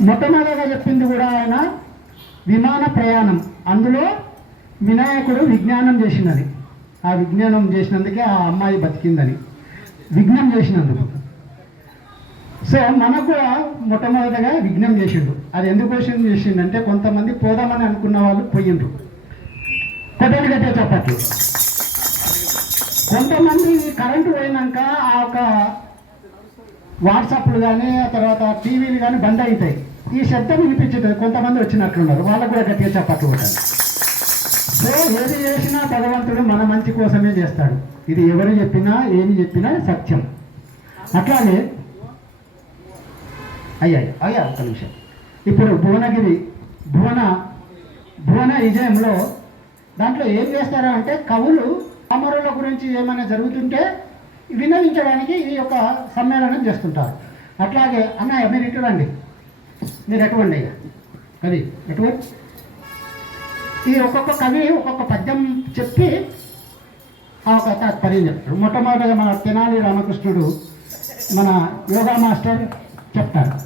మొట్టమొదటిగా చెప్పింది కూడా ఆయన విమాన ప్రయాణం. అందులో వినాయకుడు విజ్ఞానం చేసినది. ఆ విజ్ఞానం చేసినందుకే ఆ అమ్మాయి బతికిందని. విఘ్నం చేసినందుకు. సో మనకు కూడా మొట్టమొదటిగా విఘ్నం చేసిండు. అది ఎందుకు క్వశ్చన్ చేసిండంటే కొంతమంది పోదామని అనుకున్న వాళ్ళు పోయిండ్రు. కొట్టలు కట్టే చప్పట్లు. కొంతమంది కరెంటు పోయినాక ఆ ఒక వాట్సాప్లు కానీ ఆ తర్వాత టీవీలు కానీ బంద్ అవుతాయి ఈ శబ్దం వినిపించుతుంది కొంతమంది వచ్చినట్లున్నారు వాళ్ళకు కూడా గట్టిగా చెప్పట్లు ఉంటారు. సో ఏది చేసినా భగవంతుడు మన మంచి కోసమే చేస్తాడు. ఇది ఎవరు చెప్పినా ఏమి చెప్పినా సత్యం. అట్లానే అయ్యా అయ్యా ఒక నిమిషం. ఇప్పుడు భువనగిరి భువన భువన విజయంలో దాంట్లో ఏం చేస్తారా అంటే కవులు అమరుల గురించి ఏమైనా జరుగుతుంటే వినోదించడానికి ఈ యొక్క సమ్మేళనం చేస్తుంటారు. అట్లాగే అన్నయ్య మీరు ఇటు రండి. మీరు ఎటువంటి అయ్యా? కవి ఎటువంటి ఈ ఒక్కొక్క కవి ఒక్కొక్క పద్యం చెప్పి ఆ ఒక తాత్పర్యం చెప్తాడు. మొట్టమొదటిగా మన తెనాలి రామకృష్ణుడు మన యోగా మాస్టర్ చెప్తారు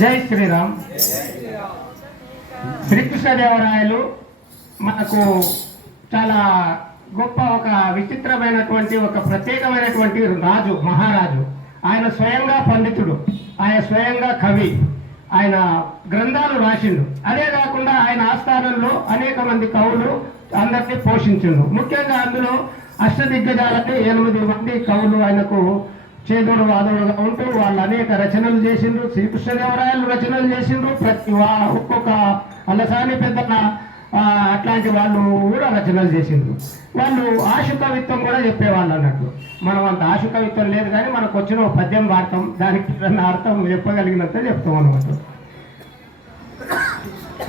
జై శ్రీరామ్. శ్రీకృష్ణదేవరాయలు మనకు చాలా గొప్ప ఒక విచిత్రమైనటువంటి ఒక ప్రత్యేకమైనటువంటి రాజు మహారాజు. ఆయన స్వయంగా పండితుడు ఆయన స్వయంగా కవి ఆయన గ్రంథాలు రాసిండు. అదే కాకుండా ఆయన ఆస్థానంలో అనేక మంది కవులు అందరినీ పోషించిండు. ముఖ్యంగా అందులో అష్టదిగ్గజాలంటే ఎనిమిది మంది కవులు ఆయనకు చేదోడు వాదోడుగా ఉంటూ వాళ్ళు అనేక రచనలు చేసిండ్రు. శ్రీకృష్ణదేవరాయలు రచనలు చేసిండ్రు. ప్రతి వా ఒక్కొక్క అల్లసాని పెద్దన ఆ, వాళ్ళు కూడా రచనలు చేసిండ్రు. వాళ్ళు ఆశు కవిత్వం కూడా చెప్పేవాళ్ళు అన్నట్టు. మనం అంత ఆశు కవిత్వం లేదు కానీ మనకు వచ్చిన పద్యం వాడతాం. దానికి అర్థం చెప్పగలిగినంత చెప్తాం అనమాట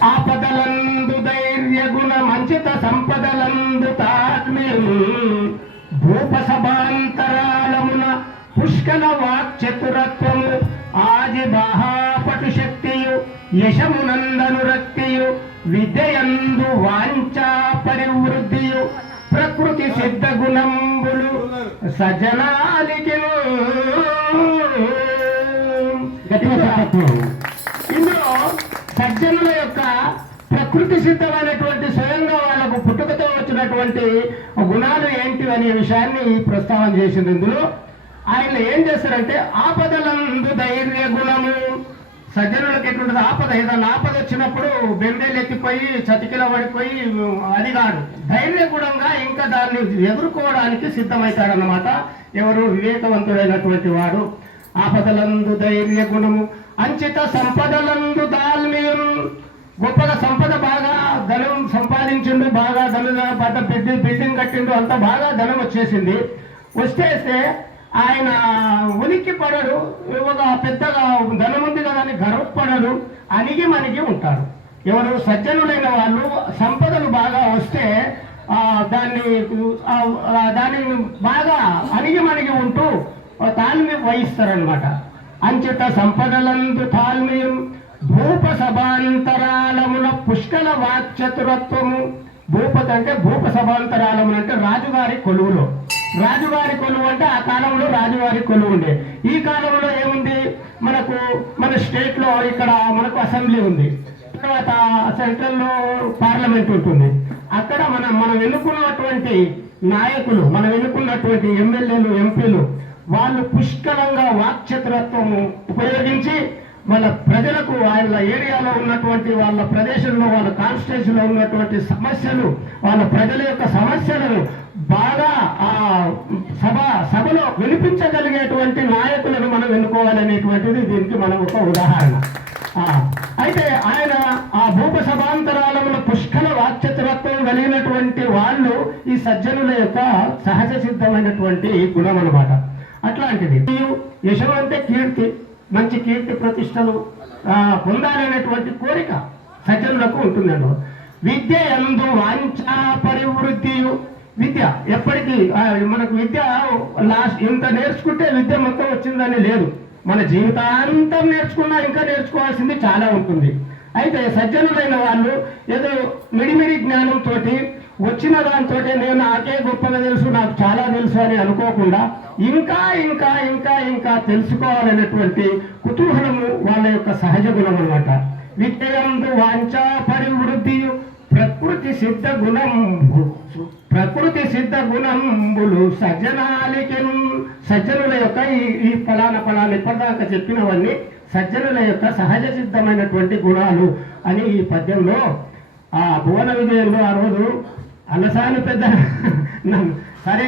ఆపదలందు ధైర్య గుణ మంచిత సంపదలందు తాత్మ్యం. భూప సభాంతరాలమున పుష్కల వాక్చతురత్వము. ఆది బాహాపటు శక్తియు యశమునందను రక్తియు విద్యయందు వాంఛా పరివృద్ధియు ప్రకృతి సిద్ధ గుణంబులు సజనాలికి ఇందులో సజ్జనుల యొక్క ప్రకృతి సిద్ధమైనటువంటి స్వయంగా వాళ్ళకు పుట్టుకతో వచ్చినటువంటి గుణాలు ఏంటి అనే విషయాన్ని ప్రస్తావన చేసింది ఇందులో. ఆయన ఏం చేస్తారంటే ఆపదలందు ధైర్య గుణము సజ్జనులకు ఎటువంటి ఆపద. ఏదన్నా ఆపద వచ్చినప్పుడు బెండేలు ఎత్తిపోయి చతికిల పడిపోయి అది కాదు. ధైర్య గుణంగా ఇంకా దాన్ని ఎదుర్కోవడానికి సిద్ధమవుతాడన్నమాట ఎవరు వివేకవంతుడైనటువంటి వాడు. ఆపదలందు ధైర్య గుణము అంచిత సంపదలందు దాల్మీయం. గొప్పగా సంపద బాగా ధనం సంపాదించిండు బాగా ధనం పడ్డ బిల్డింగ్ బిల్డింగ్ కట్టిండు అంత బాగా ధనం వచ్చేసింది. వస్తేస్తే ఆయన ఉనికి పడడు ఒక పెద్దగా ధనం ఉంది కదా అని గర్వపడడు అణిగి ఉంటారు ఉంటాడు. ఎవరు సజ్జనులైన వాళ్ళు సంపదలు బాగా వస్తే దాన్ని దాన్ని బాగా అణిగి మణిగి ఉంటూ తాల్మి వహిస్తారనమాట అంచేత సంపదలందు తాల్మి భూప సభాంతరాలమున పుష్కల వాక్చతురత్వము భూపత అంటే భూప సభాంతరాలములు అంటే రాజుగారి కొలువులో. రాజువారి కొలువు అంటే ఆ కాలంలో రాజువారి కొలువు ఉండే. ఈ కాలంలో ఏముంది? మనకు మన స్టేట్లో ఇక్కడ మనకు అసెంబ్లీ ఉంది. తర్వాత సెంట్రల్లో పార్లమెంట్ ఉంటుంది. అక్కడ మనం మనం ఎన్నుకున్నటువంటి నాయకులు మనం ఎన్నుకున్నటువంటి ఎమ్మెల్యేలు ఎంపీలు వాళ్ళు పుష్కలంగా వాక్చతురత్వము ఉపయోగించి వాళ్ళ ప్రజలకు వాళ్ళ ఏరియాలో ఉన్నటువంటి వాళ్ళ ప్రదేశంలో వాళ్ళ కాన్స్టిట్యూన్సీలో ఉన్నటువంటి సమస్యలు వాళ్ళ ప్రజల యొక్క సమస్యలను బాగా ఆ సభ సభలో వినిపించగలిగేటువంటి నాయకులను మనం ఎన్నుకోవాలనేటువంటిది దీనికి మనం ఒక ఉదాహరణ. అయితే ఆయన ఆ భూప సభాంతరాలముల పుష్కల వాక్చతురత్వం కలిగినటువంటి వాళ్ళు ఈ సజ్జనుల యొక్క సహజ సిద్ధమైనటువంటి గుణం అనమాట అట్లాంటిది. యశవంతే అంటే కీర్తి మంచి కీర్తి ప్రతిష్టలు పొందాలనేటువంటి కోరిక సజ్జనులకు ఉంటుందండి. విద్య ఎందు వాంఛా పరివృద్ధి విద్య ఎప్పటికీ మనకు విద్య లాస్ట్ ఇంత నేర్చుకుంటే విద్య మొత్తం వచ్చిందని లేదు. మన జీవితాంతం నేర్చుకున్నా ఇంకా నేర్చుకోవాల్సింది చాలా ఉంటుంది. అయితే సజ్జనులైన వాళ్ళు ఏదో మిడిమిడి జ్ఞానంతో వచ్చిన దాంతో నేను నాకే గొప్పగా తెలుసు నాకు చాలా తెలుసు అని అనుకోకుండా ఇంకా ఇంకా ఇంకా ఇంకా తెలుసుకోవాలనేటువంటి కుతూహలము వాళ్ళ యొక్క సహజ గుణం అనమాట విద్యందు వాంఛా పరివృద్ధి ప్రకృతి సిద్ధ గుణంబు ప్రకృతి సిద్ధ గుణంబులు సజ్జనాలికి సజ్జనుల యొక్క ఈ ఈ ఫలాన ఫలాన ఇప్పటిదాకా చెప్పినవన్నీ సజ్జనుల యొక్క సహజ సిద్ధమైనటువంటి గుణాలు అని ఈ పద్యంలో ఆ భువన విజయంలో ఆ రోజు అన్నసాని పెద్ద సరే.